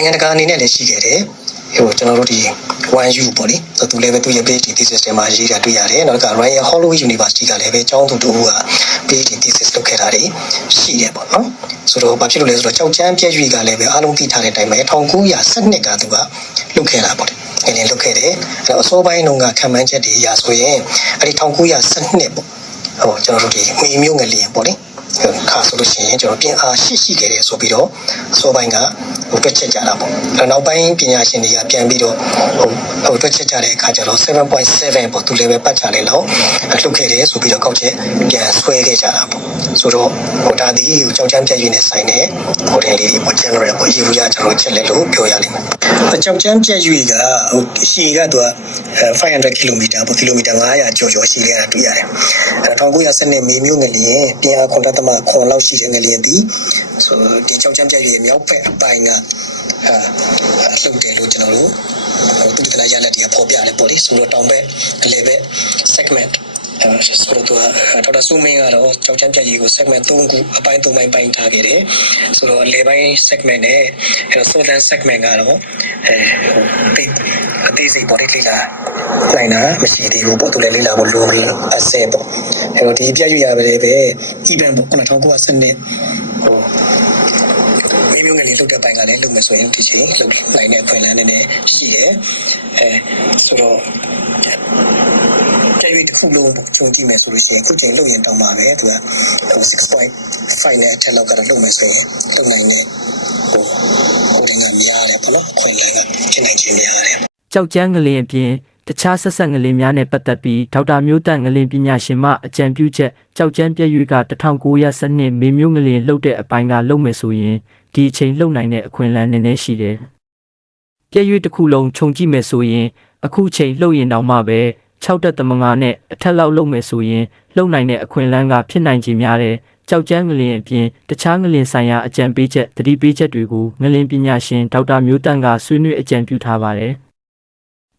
နိုင်ငံတကာအနေနဲ့လည်းရှိခဲ့တယ်ဟိုကျွန်တော်တို့ဒီ 1U ပေါ့လေဆိုသူလည်းပဲသူရဲ့ PhD thesis တွေမှာရေးတာတွေ့ရတယ်နောက်က Royal Holloway University ကလည်းပဲကျောင်းသူတူက PhD thesis လုပ်ခဲ့တာတွေရှိတယ်ပေါ့နော်ဆိုတော့ဘာဖြစ်လို့လဲဆိုတော့ကြောက်ချမ်းပြည့်ရွေကလည်းပဲအားလုံးသိထားတဲ့အတိုင်းပဲ1912ကသူကလုပ်ခဲ့တာပေါ့လေငလင်လုပ်ခဲ့တယ်အဲ့တော့အစောပိုင်းတုန်းကခံမှန်းချက်တွေအရဆိုရင်အဲ့ဒီ1912ပေါ့ဟိုကျွန်တော်တို့ဒီမေမျိုးငလင်ပေါ့လေခါဆိုလို့ရှိရင်ကျွန်တော်ပြင်အားရှိရှိခဲ့တယ်ဆိုပြီးတော့အစောပိုင်းက ဟိုတွက်ချက်ကြတာပေါ့အဲ့နောက်ပိုင်းပညာရှင်တွေကပြန်ပြီးတော့ဟိုဟိုတွက်ချက်ကြတဲ့အခါကျတော့7.7ပေါ့သူလည်းပဲပတ်ချလေးလောက်လှုပ်ခဲ့တယ်ဆိုပြီးတော့ကောက်ချက်ပြန်ဆွဲခဲ့ကြတာပေါ့ဆိုတော့ဟိုဒါဒီဟိုကြောက်ချမ်းပြည့်ရည်နဲ့ဆိုင်တဲ့ဟိုတယ်လေးတွေပေါ့ general ပေါ့ရေဘူးရကျွန်တော်ချက်လက်လို့ပြောရလိမ့်မယ်အကြောက်ချမ်းပြည့်ရည်ကဟိုရှည်ကသူက500 km ပေါ့ကီလိုမီတာ900ကျော်ကျော်ရှည်ခဲ့တာတွေ့ရတယ်အဲ့တော့1912မေမျိုးငလျင်ပြင်အားခွန်တသမခွန်လောက်ရှိတဲ့ငလျင်ဒီဆိုဒီကြောက်ချမ်းပြည့်ရည်မြောက်ဖက်အပိုင်းကအာလှုပ်တယ်လို့ကျွန်တော်တို့သူတနာရလက်တွေကပေါ်ပြတယ်ပေါ့လေဆိုတော့တောင်ဘက်အလဲဘက် segment အဲဆိုတော့သူကဒေါက်တာစုမင်းကတော့ကြောက်ချမ်းပြတ်ကြီးကို segment 3ခုအပိုင်း3ပိုင်းပိုင်းထားခဲ့တယ်ဆိုတော့လေပိုင်း segment နဲ့အဲ southern segment ကတော့အဲဟိုအသေးစိတ်ပေါ်လေးလာနိုင်တာမရှိသေးဘူးပေါ့သူလည်းလေးလာဖို့လိုပြီအစဲပေါ့အဲတော့ဒီပြတ်ရွရပဲပဲ even ပေါ့1992ဟိုမြေမျိုးငယ်လေးလု တ်တဲ့ပိုင်းကလည်းလုတ်မယ်ဆိုရင်ဒီချိန်လုတ်နိုင်တဲ့အခွင့်အလမ်းနည်းနည်းရှိတယ်အဲဆိုတော့ကျဲရီတစ်ခုလုံးခြုံကြည့်မယ်ဆိုလို့ရှိရင်ခုချိန်လုတ်ရင်တောင်းပါပဲသူက6.5နဲ့အထက်လောက်ကတော့လုတ်မယ်ဆိုရင်လုတ်နိုင်တဲ့ဟိုဟိုတင်ကများတယ်ပေါ့နော်အခွင့်အလမ်းကဖြစ်နိုင်ခြင်းများတယ်ကြောက်ကြမ်းငလင်အပြင်တခြားဆက်ဆက်ငလင်များနဲ့ပတ်သက်ပြီးဒေါက်တာမျိုးတန့်ငလင်ပညာရှင်မှအကြံပြုချက်ကြောက်ကြမ်းပြည့်ရွေက1912မေမျိုးငလင်လှုပ်တဲ့အပိုင်းကလှုပ်မယ်ဆိုရင် ဒီအချိန်လှုပ်နိုင်တဲ့အခွင့်အလမ်းနည်းနည်းရှိတယ်။ပြည့်ရွေတစ်ခုလုံးခြုံကြည့်မယ်ဆိုရင် အခုချိန်လှုပ်ရင်တောင်မှပဲ6တက်သမငါနဲ့အထက်လောက်လှုပ်မယ်ဆိုရင်လှုပ်နိုင်တဲ့အခွင့်အလမ်းကဖြစ်နိုင်ခြင်းများတယ်။ကြောက်ကြမ်းငလင်အပြင်တခြားငလင်ဆိုင်ရာအကြံပေးချက်တတိပေးချက်တွေကိုငလင်ပညာရှင်ဒေါက်တာမျိုးတန့်ကဆွေးနွေးအကြံပြုထားပါတယ်။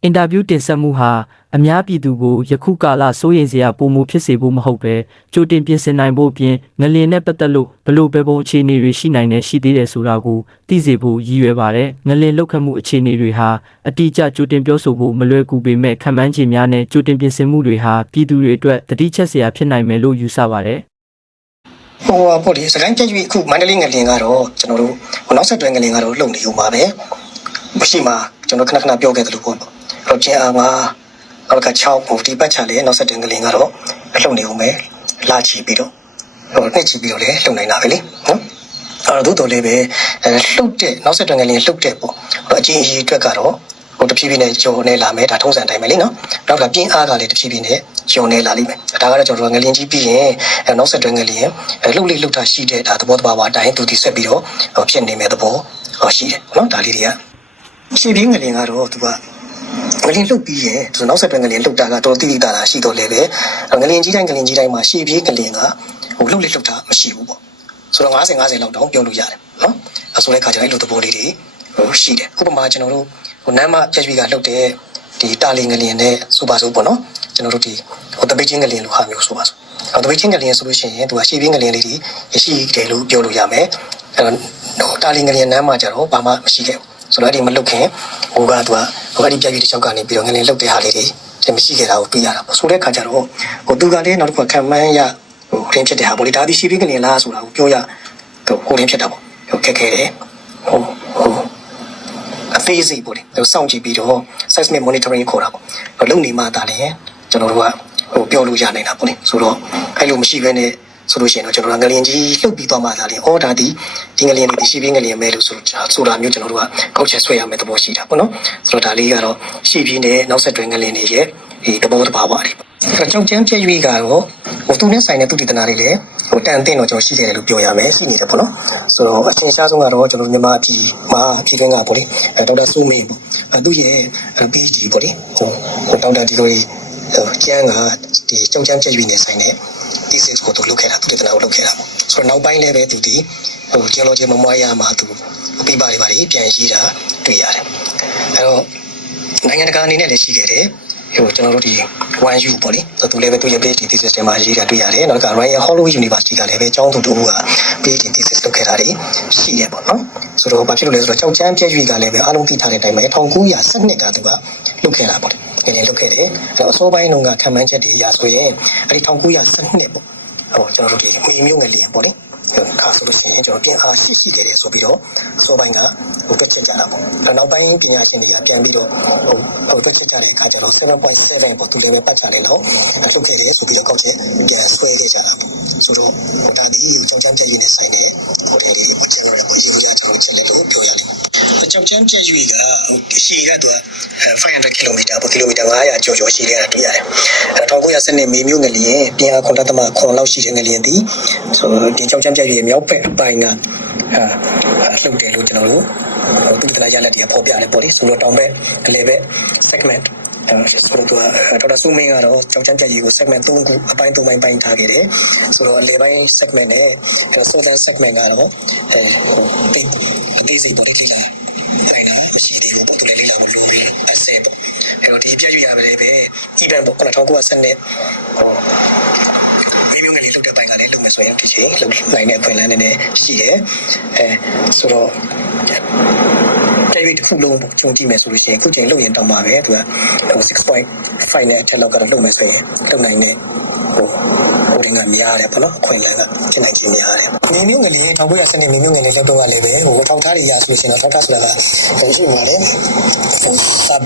အင်တာဗျူးတင်ဆက်မှုဟာအများပြည်သူကိုယခုကာလစိုးရိမ်စရာပုံမှုဖြစ်စေဖို့မဟုတ်ပဲကြိုတင်ပြင်ဆင်နိုင်ဖို့အပြင်ငလျင်နဲ့ပတ်သက်လို့ဘလို့ပဲပုံအခြေအနေတွေရှိနိုင်တယ်ရှိသေးတယ်ဆိုတာကိုသိစေဖို့ရည်ရွယ်ပါတယ်ငလျင်လောက်ခတ်မှုအခြေအနေတွေဟာအတိအကျကြိုတင်ပြောဆိုဖို့မလွယ်ကူပေမဲ့ခံမှန်းချက်များနဲ့ကြိုတင်ပြင်ဆင်မှုတွေဟာပြည်သူတွေအတွက်တတိချက်စရာဖြစ်နိုင်မယ်လို့ယူဆပါတယ်ဟိုပါပေါ့ဒီစကိုင်းပြည့်ရွေအခုမန္တလေးငလင်ကတော့ကျွန်တော်တို့ဟိုနောက်ဆက်တွဲငလင်ကတော့လုံနေဦးပါပဲမရှိမှကျွန်တော်ခဏခဏပြောခဲ့တယ်လို့ပေါ့ အဲ့တော့ကျင်းအားမှာနောက်က6ပုံဒီပတ်ချလေနောက်ဆက်တွဲငလင်ကတော့လုံနေဦးမယ်လာချီပြီးတော့ဟိုနှစ်ချီပြီးတော့လည်းလုံနိုင်တာပဲလေနော်အဲ့တော့သို့တော်လေးပဲအဲလှုပ်တဲ့နောက်ဆက်တွဲငလင်လှုပ်တဲ့ပေါ့ဟိုအချင်းအကြီးအတွက်ကတော့ဟိုတဖြည်းဖြည်းနဲ့ဂျုံနေလာမယ်ဒါထုံးစံတိုင်းပဲလေနော်နောက်ကပြင်းအားကလည်းတဖြည်းဖြည်းနဲ့ဂျုံနေလာလိမ့်မယ်ဒါကတော့ကျွန်တော်ငလင်ကြီးပြီးရင်အဲနောက်ဆက်တွဲငလင်အဲလှုပ်လေးလှုပ်တာရှိတဲ့ဒါသဘောတဘာဝအတိုင်းသူတည်ဆက်ပြီးတော့ဟိုဖြစ်နေမယ်သဘောဟောရှိတယ်နော်ဒါလေးတွေကရှေ့ပြင်းငလင်ကတော့သူက ငလင်လှုပ်ပြီးရင်သူနောက်ဆက်တွဲငလင်လှုပ်တာကတော့တိတိတာတာရှိတော့လေပဲငလင်ကြီးတိုင်းငလင်ကြီးတိုင်းမှာရှေ့ပြေးငလင်ကဟိုလှုပ်လေးလှုပ်တာမရှိဘူးပေါ့ဆိုတော့50 50လောက်တောင်ပြောလို့ရတယ်နော်အဲဆိုတဲ့ခါကျတော့အဲ့လိုသဘောလေးတွေဟိုရှိတယ်ဥပမာကျွန်တော်တို့ဟိုနမ်းမပြည့်ရွေကလှုပ်တဲ့ဒီတာလီငလင်နဲ့စူပါဆိုပေါ့နော်ကျွန်တော်တို့ဒီဟိုတပိတ်ချင်းငလင်လိုဟာမျိုးဆိုပါဆိုဟိုတပိတ်ချင်းငလင်ဆိုလို့ရှိရင်သူကရှေ့ပြေးငလင်လေးတွေရရှိတယ်လို့ပြောလို့ရမယ်အဲ့တော့တာလီငလင်နမ်းမကျတော့ဘာမှမရှိခဲ့ဘူး ဆိုတော့အဲ့ဒီမလုတ်ခင်ဟိုကသူကဟိုကဒီပြည့်ရွေတစ်ချောက်ကနေပြီးတော့ငလင်လုတ်တဲ့ဟာလေးတွေတင်မရှိခဲ့တာကိုပြရတာပေါ့ဆိုတဲ့ခါကျတော့ဟိုသူကလည်းနောက်တစ်ခုခံမှန်းရဟိုခင်းဖြစ်တဲ့ဟာပေါ့လေဒါဒီရှေ့ပြေးငလင်လားဆိုတာကိုပြောရဟိုဟိုရင်းဖြစ်တာပေါ့ဟိုခက်ခဲတယ်ဟိုဟိုအသေးစိတ်ပေါ့လေဟိုစောင့်ကြည့်ပြီးတော့ seismic monitoring ခေါ်တာပေါ့ဟိုလုံနေမှသာလည်းကျွန်တော်တို့ကဟိုပြောလို့ရနိုင်တာပေါ့လေဆိုတော့အဲ့လိုမရှိဘဲနဲ့ ဆိုလို့ရှိရင်တော့ကျွန်တော်တို့ငလျင်ကြီးလှုပ်ပြီးသွားမှသာလေအော်ဒါဒီဒီငလျင်ဒီရှိပြီးငလျင်မဲလို့ဆိုဆိုတာမျိုးကျွန်တော်တို့ကကောက်ချက်ဆွဲရမယ်သဘောရှိတာပေါ့နော်ဆိုတော့ဒါလေးကတော့ရှိပြီးနဲ့နောက်ဆက်တွဲငလျင်တွေရဲ့ဒီသဘောတဘာဝတွေပေါ့အဲ့တော့ကြောက်ကြမ်းပြည့်ရွေးကတော့ဟိုသူနဲ့ဆိုင်တဲ့သူတည်တနာတွေလည်းဟိုတန်အသင့်တော့ကျွန်တော်ရှိတယ်လို့ပြောရမယ်ရှိနေတယ်ပေါ့နော်ဆိုတော့အချင်းရှားဆုံးကတော့ကျွန်တော်တို့မြန်မာပြည်မှာပြည်တွင်းကပေါ့လေအဲဒေါက်တာစိုးမင်းပေါ့အဲသူရဲ့ PhD ပေါ့လေဟိုဟိုဒေါက်တာဒီလိုကြီးဟိုကျန်းကဒီကြောက်ကြမ်းပြည့်ရွေးနေဆိုင်တဲ့ thesis ကိုသူလုပ်ခဲ့တာသူတည်တနာကိုလုပ်ခဲ့တာပေါ့ဆိုတော့နောက်ပိုင်းလည်းပဲသူဒီဟို geology မမွားရမှာသူပြပါတွေပါပြန်ရေးတာတွေ့ရတယ်အဲတော့နိုင်ငံတကာအနေနဲ့လည်းရှိခဲ့တယ်ဟိုကျွန်တော်တို့ဒီ 1U ပေါ့လေသူလည်းပဲသူရဲ့ PhD thesis တွေမှာရေးတာတွေ့ရတယ်နောက်က Royal Holloway University ကလည်းပဲကျောင်းသူတူက PhD thesis လုပ်ခဲ့တာတွေရှိတယ်ပေါ့နော်ဆိုတော့ဘာဖြစ်လို့လဲဆိုတော့ကြောက်ချမ်းပြည့်ရွေကလည်းပဲအားလုံးသိထားတဲ့အတိုင်းပဲ1912ကသူကလုပ်ခဲ့တာပေါ့လေ ငယ်ငယ်လုပ်ခဲ့တယ်အဲ့တော့အစောပိုင်းတုန်းကခံမှန်းချက်တွေအရဆိုရင်အဲ့ဒီ1912ပေါ့ဟိုကျွန်တော်တို့ဒီမေမျိုးငယ်လေးပေါ့လေခါဆိုလို့ရှိရင်ကျွန်တော်ပြင်အားရှိရှိခဲ့တယ်ဆိုပြီးတော့အစောပိုင်းကဟိုတွက်ချက်ကြတာပေါ့။နောက်ပိုင်းပညာရှင်တွေကပြန်ပြီးတော့ဟိုဟိုတွက်ချက်ကြတဲ့အခါကျတော့7.7ပေါ့သူလည်းပဲပတ်ချတယ်လို့ထုတ်ခဲ့တယ်ဆိုပြီးတော့ကောက်ချက်ပြန်ဆွဲခဲ့ကြတာပေါ့။ဆိုတော့ဟိုဒါဒီကိုကြောင်ချမ်းပြည့်ရည်နဲ့ဆိုင်တဲ့ဟိုတယ်လေးတွေပေါ့ကျန်တော့ပေါ့ရေရကျွန်တော်ချက်လက်လို့ပြောရလိမ့်မယ်။ အကြောင်ချမ်းပြည့်ရည်ကဟိုရှည်ကသူက500 km ပေါ့ကီလိုမီတာ900ကျော်ကျော်ရှည်ခဲ့တာတွေ့ရတယ်။အဲ1900စနစ်မေမျိုးငလျင်ပြင်အားခွန်တသမခွန်လောက်ရှိတဲ့ငလျင်ဒီဆိုဒီကြောင်ချမ်းပြည့်ရည်မြောက်ဘက်အပိုင်းကအာလှုပ်တယ်လို့ကျွန်တော်တို့ဟိုသူကလာရလက်တွေကပေါ်ပြတယ်ပေါ့လေဆိုတော့တောင်ဘက်အလဲဘက် segment အဲဆိုတော့သူကဒေါက်တာစုမင်းကတော့ကြောင်ချမ်းပြည့်ရည်ကို segment 3ခုအပိုင်း3ပိုင်းပိုင်းထားခဲ့တယ်ဆိုတော့အလဲပိုင်း segment နဲ့ southern segment ကတော့အဲဟိုတိတ်အသေးစိတ်ပေါ့လေလိလာ လိုက်တာမရှိသေးဘူးပေါ့သူလည်းလိလာကိုလိုပြီးအစဲပေါ့အဲတော့ဒီပြည့်ရည်ရပဲလေပဲ event ပေါ့1990နဲ့ဟိုမိမျိုးငယ်လေးလုတ်တဲ့ပိုင်းကလည်းလုပ်မယ်ဆိုရင်ဒီချိန်လုတ်နိုင်တဲ့အခွင့်အလမ်းနည်းနည်းရှိတယ်အဲဆိုတော့ပြည့်ရည်တစ်ခုလုံးပေါ့ဂျုံကြည့်မယ်ဆိုလို့ရှိရင်အခုချိန်လုတ်ရင်တောင်းပါပဲသူကဟို6.5နဲ့အထက်လောက်ကတော့လုတ်မယ်ဆိုရင်လုတ်နိုင်တဲ့ ဟိုဟိုတင်ကများတယ်ပေါ့နော်အခွင့်အလမ်းကဖြစ်နိုင်ခြင်းများတယ်မိမျိုးငယ်လေး1900စနစ်မိမျိုးငယ်လေးလောက်တော့ကလည်းပဲဟိုထောက်ထားတွေရဆိုလို့ရှိရင်တော့ထောက်ထားဆိုတာကရှိမှာလေဟိုစပ်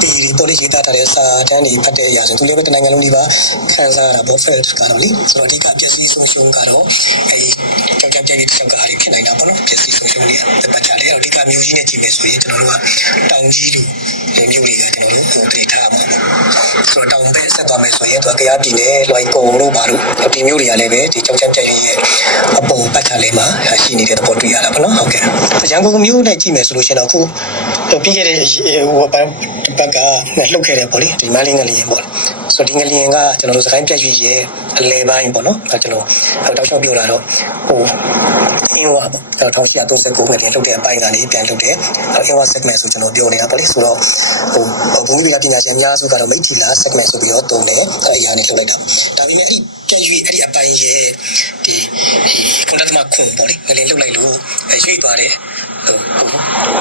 ပီရီပေါ်လေးရေးသားထားတဲ့စာတန်းတွေဖတ်တဲ့အရာဆိုသူလည်းပဲတနိုင်ငံလုံးဒီပါခန်းစားရတာပေါ့ felt ကတော့လေဆိုတော့အဓိကပျက်စီးဆုံးရှုံးကတော့အဲဒီကြောက်ကြပြည့်တဲ့ဆံကားတွေဖြစ်နေတာပေါ့နော်ပျက်စီးဆုံးရှုံးတွေကတပတ်ချလေးတော့အဓိကမျိုးကြီးနဲ့ကြည့်မယ်ဆိုရင်ကျွန်တော်တို့ကတောင်ကြီးလိုမျိုးတွေကကျွန်တော်တို့ဟိုတည်ထားမှာပေါ့ ဆိုတော့တောင်ဘက်ဆက်သွားမယ်ဆိုရင်သူကကြားပြည်နယ်လွိုင်ကုံတို့ဘာလို့ဒီမျိုးတွေကလည်းပဲဒီကြောက်ကြပြည့်ရဲ့အပေါ်ပတ်ချလေးမှာရှိနေတဲ့သဘောတွေ့ရတာပေါ့နော်ဟုတ်ကဲ့ရန်ကုန်မျိုးနဲ့ကြည့်မယ်ဆိုလို့ရှိရင်တော့အခုပြီးခဲ့တဲ့ဟိုဘက်ဘက်ကလှုပ်ခဲ့တယ်ပေါ့လေဒီမလင်းငလျင်ပေါ့ဆိုတော့ဒီငလျင်ကကျွန်တော်တို့စကိုင်းပြည့်ရွရဲ့အလဲပိုင်းပေါ့နော်အဲကျွန်တော်တောက်လျှောက်ပြောလာတော့ဟို အင်းဝါပေါ့1839ငလျင်လှုပ်တဲ့အပိုင်းကနေပြန်လှုပ်တယ်အင်းဝါ segment ဆိုကျွန်တော်ပြောနေတာပေါ့လေဆိုတော့ဟိုဘုံကြီးပညာရှင်အများစုကတော့မိထီလာ segment ဆိုပြီးတော့တုံးတယ်အဲအရာနေလှုပ်လိုက်တာဒါပေမဲ့အဲ့ဒီပြည့်ရွအဲ့ဒီအပိုင်းရဲ့ဒီကွန်တက်မခွန်ပေါ့လေငလျင်လှုပ်လိုက်လို့ရွေ့သွားတဲ့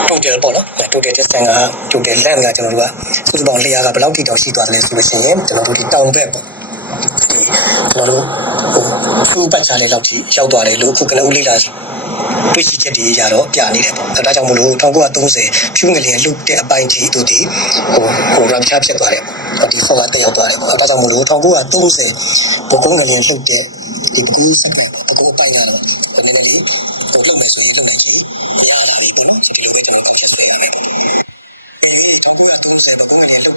ဟို total ပေါ့နော် total distance က total length ကကျွန်တော်တို့ကစုစုပေါင်းလျာကဘယ်လောက်ထိတောင်ရှိသွားတယ်လဲဆိုလို့ရှိရင်ကျွန်တော်တို့ဒီတောင်ဘက်ပေါ့ဒီ ကျွန်တော်တို့ဟိုဖူးပတ်ချလေးလောက်ထိရောက်သွားတယ်လို့ခုကလည်းဦးလေးလာတွေ့ရှိချက်တွေရတော့ပြနေတယ်ပေါ့ဒါကြောင့်မလို့1930ဖြူငလျင်လုတဲ့အပိုင်းကြီးသူဒီဟိုဟိုရမ်ချဖြစ်သွားတယ်ပေါ့ဒီဖော်ကတက်ရောက်သွားတယ်ပေါ့ဒါကြောင့်မလို့1930ဘကုန်းငလျင်လုတဲ့ဒီဘကူးစက်ကပေါ့ဘကူးအပိုင်းကတော့ဘယ်လိုလဲတော့လုံနေဆိုရင်လုံနေပြီ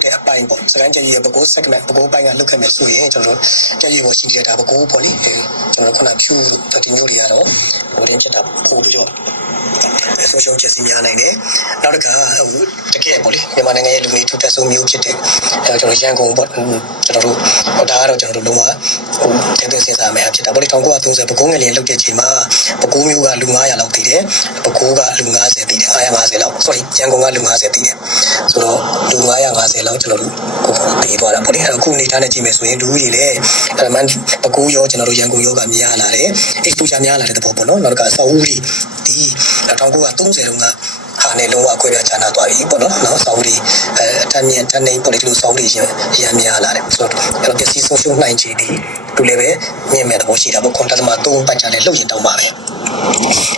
တဲ့အပိုင်းပေါ့စကန်ကြကြီးရဲ့ဘကိုး segment ဘကိုးပိုင်းကလုတ်ခဲ့မယ်ဆိုရင်ကျွန်တော်တို့ကြကြီးကိုရှိနေတာဘကိုးပေါ့လေကျွန်တော်ခုနဖြူတို့ဒီမျိုးတွေကတော့ဟိုတင်ချက်တာပို့ပြီးတော့ ဆိုရှယ်ချက်စီများနိုင်တယ်နောက်တစ်ခါဟိုတကယ်ပေါ့လေမြန်မာနိုင်ငံရဲ့လူနေထူထပ်ဆုံးမျိုးဖြစ်တဲ့အဲကျွန်တော်ရန်ကုန်ပေါ့ကျွန်တော်တို့ဟိုဒါကတော့ကျွန်တော်တို့လုံးဝဟိုတဲ့တဲ့စဉ်းစားမယ်ဖြစ်တာပေါ့လေ1930ဘကိုးငယ်လေးလုတ်တဲ့ချိန်မှာဘကိုးမျိုးကလူ900လောက်တည်တယ်ဘကိုးကလူ90တည်တယ်950လောက် sorry ရန်ကုန်ကလူ90တည်တယ်ဆိုတော့လူ950လောက်ကျွန်တော်တို့ဟိုပေးသွားတာပေါ့လေအခုအနေထားနဲ့ကြည့်မယ်ဆိုရင်လူကြီးလေအဲမှဘကိုးရောကျွန်တော်တို့ရန်ကုန်ရောကများလာတယ် exposure များလာတဲ့သဘောပေါ့နော်နောက်တစ်ခါဆောက်ဦးကြီးဒီ 1930တုန်းကဟာနေလုံးဝအခွဲပြားချနာသွားပြီပေါ့နော်နော်ဆောက်ဦးကြီးအဲအထက်မြင့်ထက်နေပေါ့လေဒီလိုဆောက်ဦးကြီးရရများလာတယ်ဆိုတော့အဲ့တော့ပစ္စည်းဆုံးရှုံးနိုင်ချေဒီသူလည်းပဲမြင်မဲ့သဘောရှိတာပေါ့ကွန်တက်မှာသုံးပတ်ချတယ်လှုပ်ရင်တောင်းပါပဲ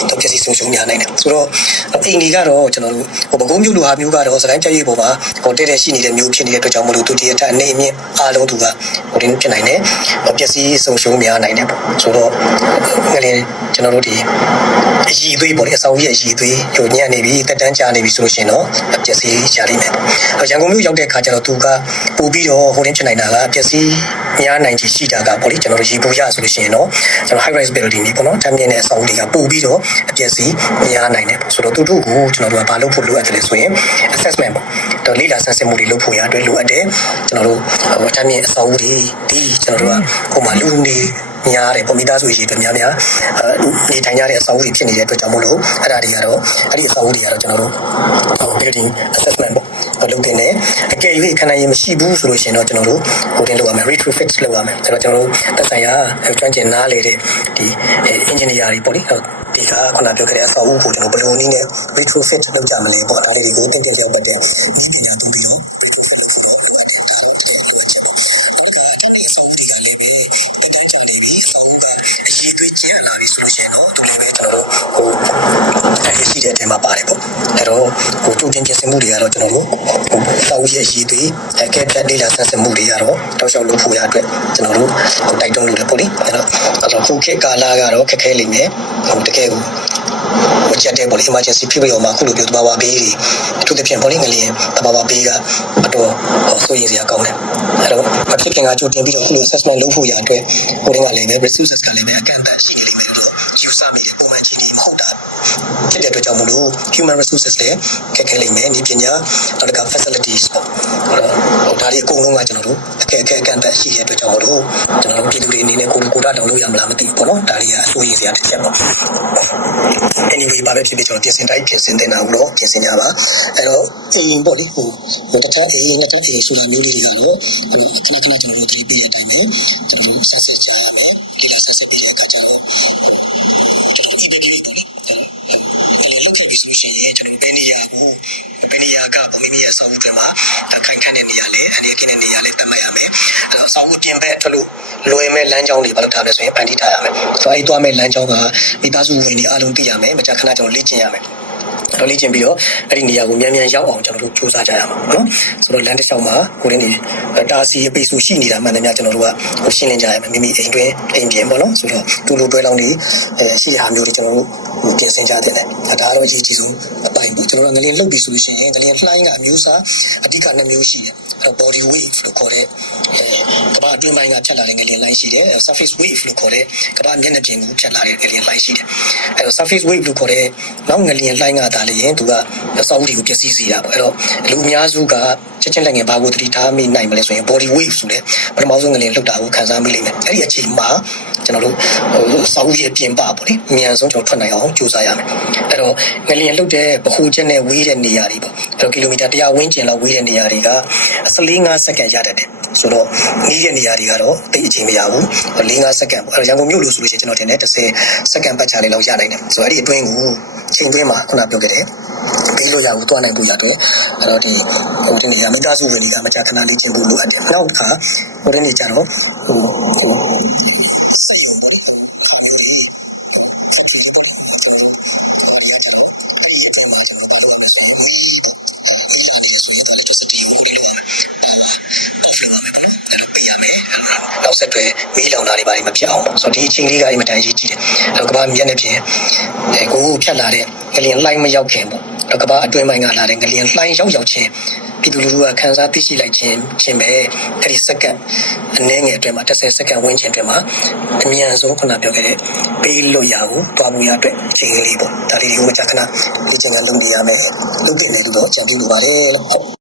တော့ပစ္စည်းဆုံးရှုံးများနိုင်တယ်ဆိုတော့အိမ်ဒီကတော့ကျွန်တော်တို့ဟိုဘကုန်းမျိုးလူဟာမျိုးကတော့စကိုင်းပြည့်ပေါ်မှာဟိုတဲ့တဲ့ရှိနေတဲ့မျိုးဖြစ်နေတဲ့အတွက်ကြောင့်မလို့သူတည်းအထက်အနေအမြင့်အားလုံးသူကဟိုတင်းဖြစ်နိုင်တယ်ပစ္စည်းဆုံးရှုံးများနိုင်တယ်ပေါ့ဆိုတော့ငလင်းကျွန်တော်တို့ဒီအည်သွေးပေါ့လေအဆောင်ကြီးအည်သွေးဟိုညံ့နေပြီတက်တန်းကြာနေပြီဆိုလို့ရှိရင်တော့ပစ္စည်းရှာလိမ့်မယ်ပေါ့ရန်ကုန်မြို့ရောက်တဲ့အခါကျတော့သူကပို့ပြီးတော့ဟိုတင်းဖြစ်နိုင်တာကပစ္စည်းများနိုင်ချေရှိတာကပေါ့လေကျွန်တော်တို့ရေပူရဆိုလို့ရှိရင်တော့ကျွန်တော် high rise building တွေပေါ့နော်တမ်းမြင့်တဲ့အဆောင်တွေကပို့ပြီးတော့အပစ္စည်းများနိုင်တယ်ပေါ့ဆိုတော့သူတို့ကိုကျွန်တော်တို့ကဘာလုပ်ဖို့လိုအပ်တယ်လဲဆိုရင် assessment ပေါ့တော့လေ့လာဆန်းစစ်မှုတွေလုပ်ဖို့ရအတွက်လိုအပ်တယ်ကျွန်တော်တို့ဟိုတမ်းမြင့်အဆောင်တွေဒီကျွန်တော်တို့ကဟိုမှာလူနေများတယ်ပုံမိသားစုရှိတယ်များများနေထိုင်ကြတဲ့အဆောက်အဦတွေဖြစ်နေတဲ့အတွက်ကြောင့်မို့လို့အဲ့ဒါတွေကတော့အဲ့ဒီအဆောက်အဦတွေကတော့ကျွန်တော်တို့ building assessment ပေါ့ လုပ်กินတယ်အကယ်၍ခန္ဓာရင်မရှိဘူးဆိုလို့ရှိရင်တော့ကျွန်တော်တို့ဟိုတင်လုပ်ရမယ် retrofit လုပ်ရမယ်ဆိုတော့ကျွန်တော်တို့သက်ဆိုင်ရာကျွမ်းကျင်နားလေတဲ့ဒီ engineer တွေပေါ့လေဒီကခုနပြောခဲ့တဲ့အဆောက်အဦကိုကျွန်တော်ဘယ်လိုနည်းနဲ့ retrofit လုပ်ကြမလဲပေါ့ဒါလေးတွေကိုတင်ပြရောက်တဲ့ပညာတူပြီးတော့ retrofit လုပ်ပြီးတော့ဒါတော့တကယ်လို့ချက်ပေါ့ဒါကတည်းကဆောက်အဦတွေကလည်းပဲတက်တန်းကြနေပြီဆောက်အဦကအရှိတွေကျန်လာပြီဆိုလို့ရှိရင်တော့သူလည်းပဲကျွန်တော်တို့ဟိုအဲဒီရှိတဲ့အချိန်မှာပါတယ်ပေါ့အဲ့တော့ဟိုတူတင်ပြင် ဆင်မှုတွေကတော့ကျွန်တော်တို့ဟိုဆောက်အဦရဲ့အရှိတွေအကဲဖြတ်လေးလာဆက်စပ်မှုတွေကတော့တောက်လျှောက်လုပ်ဖို့ရအတွက်ကျွန်တော်တို့ဟိုတိုက်တွန်းလို့တယ်ပေါ့လေအဲ့တော့အဲ့တော့ခုခေတ်ကာလကတော့ခက်ခဲလိမ့်မယ်ဟိုတကယ်ကိုဟိုချက်တဲ့ပေါ့လေ emergency ဖြစ်ပြီးတော့မှခုလိုပြောတဘာဝဘေးတွေအထူးသဖြင့်ပေါ့လေငလျင်တဘာဝဘေးကအတော့ဟိုဆိုရင်စရာကောင်းတယ်အဲ့တော့မဖြစ်ခင်ကကြိုတင်ပြီးတော့ခုလို assessment လုပ်ဖို့ရအတွက်ဟိုတုန်းကလည်းပဲ resources ကလည်းပဲအကန့်အသတ်ရှိနေလိမ့်မယ်လို့ယူ ဆမိတယ်ပုံမှန်ကြီးဒီမဟုတ်တာဖြစ်တဲ့အတွက်ကြောင့်မလို့ human resources လည်းခက်ခဲလိမ့်မယ်ဒီပညာနောက်က facilities ပေါ့ဟိုတော့ဟိုဒါတွေအကုန်လုံးကကျွန်တော်တို့အခက်အခဲအကန့်အသတ်ရှိတဲ့အတွက်ကြောင့်မလို့ကျွန်တော်တို့ပြည်သူတွေအနေနဲ့ကိုယ်ကိုယ်တာတောင်လုပ်ရမလားမသိဘူးပေါ့နော်ဒါတွေကအဆိုးရစရာတစ်ချက်ပေါ့ anyway ဘာပဲဖြစ်ဖြစ်ကျွန်တော်ပြင်ဆင်တိုင်းပြင်ဆင်တင်တာဘူးတော့ပြင်ဆင်ကြပါအဲ့တော့အိမ်ပေါ့လေဟိုဟိုတစ်ထပ်အိမ်နှစ်ထပ်အိမ်ဆိုတာမျိုးလေးတွေကတော့ဟိုခဏခဏကျွန်တော်တို့တတိပြည့်တဲ့အတိုင်းပဲကျွန်တော်တို့ဆက်ဆက်ကြရမယ်ဒီလားဆက်ဆက်ပြည့်တဲ့အခါကျတော့ကျွန်တော်တို့ဖြစ်ဖြစ်ပေါ့လေအဲ့လေလုတ်ခဲ့ပြီဆိုလို့ရှိရင်ကျွန်တော်ဘယ်နေရာကိုဘယ်နေရာကဗမိမိရဲ့ဆောက်ဦးတွေမှာခိုင်ခန့်တဲ့နေရာလဲအနေကင်းတဲ့နေရာလဲတတ်မှတ်ရမယ်အဲ့တော့ဆောက်ဦးပြင်ဘက်ထွက်လို့ လွယ်မဲ့လမ်းကြောင်းတွေဘာလို့ထားလဲဆိုရင်ပန်တီးထားရမယ်ဆိုတော့အဲ့သွားမဲ့လမ်းကြောင်းကမိသားစုဝင်တွေအားလုံးသိရမယ်မကြာခဏကျွန်တော်လေ့ကျင့်ရမယ်အဲ့တော့လေ့ကျင့်ပြီးတော့အဲ့ဒီနေရာကိုမြန်မြန်ရောက်အောင်ကျွန်တော်တို့စူးစမ်းကြရမှာနော်ဆိုတော့လမ်းတစ်လျှောက်မှာကိုရင်းနေတာစီအပိတ်ဆူရှိနေတာမှန်တယ်များကျွန်တော်တို့ကဟိုရှင်းလင်းကြရမယ်မိမိအိမ်တွင်းအိမ်ပြင်ပေါ့နော်ဆိုတော့တူလူတွဲလောင်းတွေအဲရှိတဲ့ဟာမျိုးတွေကျွန်တော်တို့ဟိုပြင်ဆင်ကြတယ်လေဒါကတော့အရေးကြီးဆုံးအပိုင်းပေါ့ကျွန်တော်တို့ငလင်းလုတ်ပြီဆိုလို့ရှိရင်ငလင်းလှိုင်းကအမျိုးအစားအဓိကနှစ်မျိုးရှိတယ်အဲ့တော့ body weight လို့ခေါ်တဲ့အဲကမ္ဘာ အတွင်းပိုင်းကဖြတ်လာတဲ့ငလင်းလှိုင်းရှိတယ် surface weight လို့ခေါ်တဲ့ကမ္ဘာမျက်နှာပြင်ကိုဖြတ်လာတဲ့ငလင်းလှိုင်းရှိတယ်အဲ့တော့ surface weight လို့ခေါ်တဲ့နောက်ငလင်းလှိုင်းကဒါလည်းရင်သူကအစောက်တွေကိုပျက်စီးစေတာပေါ့အဲ့တော့လူအများစုက ချက်ချင်းလက်ငယ်ဘာကိုတတိထားမိနိုင်မလဲဆိုရင် body weight ဆိုတဲ့ပထမဆုံးငလင်းလှုပ်တာကိုခံစားမိလိမ့်မယ်အဲ့ဒီအချိန်မှာကျွန်တော်တို့ဟိုစောက်ရဲ့ပြင်ပပေါ့လေအမြန်ဆုံးကျွန်တော်ထွက်နိုင်အောင်ကြိုးစားရမယ်အဲ့တော့ငလျင်လှုပ်တဲ့ဗခုချက်နဲ့ဝေးတဲ့နေရာတွေပေါ့အဲ့တော့ကီလိုမီတာ100ဝန်းကျင်လောက်ဝေးတဲ့နေရာတွေက14-5စက္ကန့်ရတတ်တယ်ဆိုတော့နီးတဲ့နေရာတွေကတော့တိတ်အချိန်မရဘူး4-5စက္ကန့်ပေါ့အဲ့တော့ရန်ကုန်မြို့လို့ဆိုလို့ရှိရင်ကျွန်တော်ထင်တယ်30စက္ကန့်ပတ်ချာလေးလောက်ရနိုင်တယ်ဆိုတော့အဲ့ဒီအတွင်းကိုချိန်တွင်းမှာခုနပြောခဲ့တယ်ပြီးလို့ရဘူးတွားနိုင်ဖို့ရတော့အဲ့တော့ဒီဟိုဒီနေရာမိသားစုဝင်တွေကမကြာခဏလေးကျင်ဖို့လိုအပ်တယ်နောက်တစ်ခါဟိုဒီနေကြတော့ဟိုဟိုစိတ်ပေါ်ခါလေးတွေဖတ်ပြီးတော့ကျွန်တော်တို့ဒီရကြတယ်ဒီရတဲ့မှာကျွန်တော်ဘာလို့လဲဆိုရင်ဒီလိုအနေဆိုရင်တော့ electricity ကိုဒီလိုပါလာ off လုပ်ရမယ်ပေါ့နော်အဲ့တော့ပြရမယ်နောက်ဆက်တွဲမီးလောင်တာတွေဘာတွေမဖြစ်အောင်ဆိုတော့ဒီအချိန်လေးကအင်မတန်ရေးကြည့်တယ်အဲ့တော့ကမ္ဘာမျက်နှာပြင်အဲကိုကိုဖြတ်လာတဲ့ငလျင်လှိုင်းမရောက်ခင်ပေါ့တော့ကမ္ဘာအတွင်းပိုင်းကလာတဲ့ငလျင်လှိုင်းရောက်ရောက်ချင်း ပြည်သူလူထုကခန်းစားသိရှိလိုက်ခြင်းချင်းပဲအဲ့ဒီစက္ကန့်အနည်းငယ်အတွင်းမှာ30စက္ကန့်ဝန်းကျင်အတွင်းမှာအမြန်ဆုံးခုနပြောခဲ့တဲ့ပေးလို့ရဘူးတွားဖို့ရအတွက်အချိန်ကလေးပေါ့ဒါလေးကိုမကြာခဏဒီကျန်တဲ့လုပ်နေရမယ်လုပ်နေတယ်လို့တော့ကြံပြီးလိုပါတယ်လို့